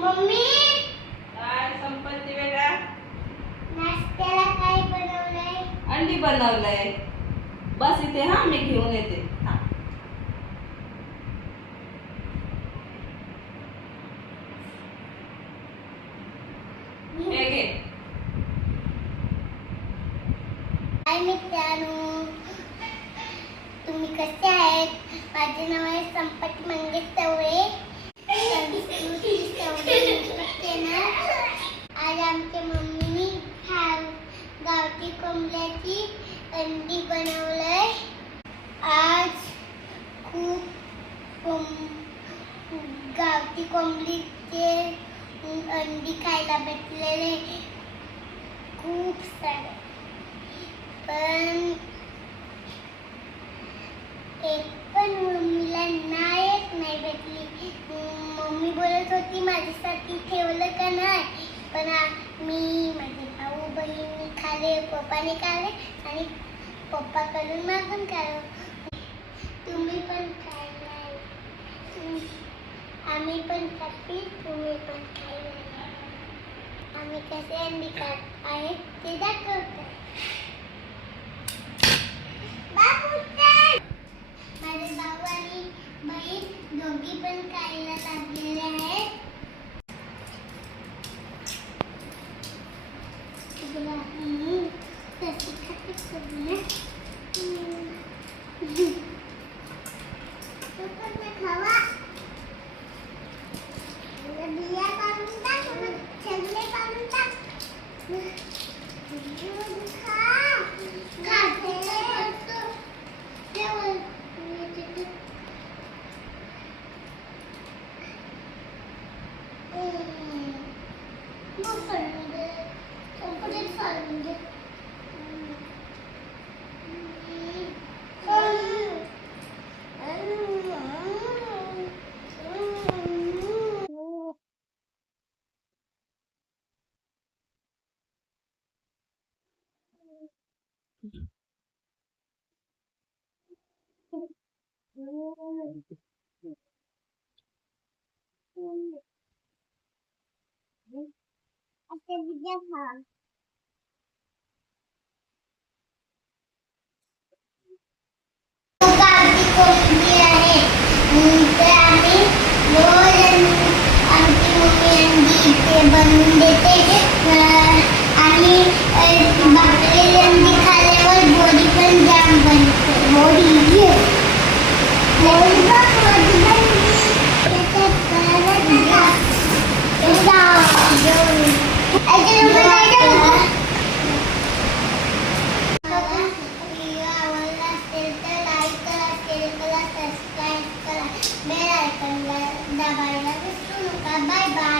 Mummy? काय संपत्ती बेटा? नाश्त्याला काय बनवलंय? अंडी बनवलंय. बस इथे हा मी घेऊन येते. हा. हे घे. हाय मित्रांनो. तुम्ही कसे आहेत? माझे नाव आहे संपत मंगेश चवळे कोंबडीचे अंडी खायला भेटलेले. खूप सारे. पण एक पण मम्मीला नायक नाही भेटली. मम्मी बोलत होती माझ्यासाठी ठेवलं का नाही? पण मी माझे भाऊ बहिणी खाले पप्पाने खाले आणि पप्पाकडून मागून खाल्लं पण खायला आम्ही कसे अंडी खात ते दाखवतो माझे भाऊ आणि बहीण दोघी पण खायला लागलेले आहेत हम्म, खाते सगळं? हम्म. पण खावा 嗯 Oke, bisa. bye.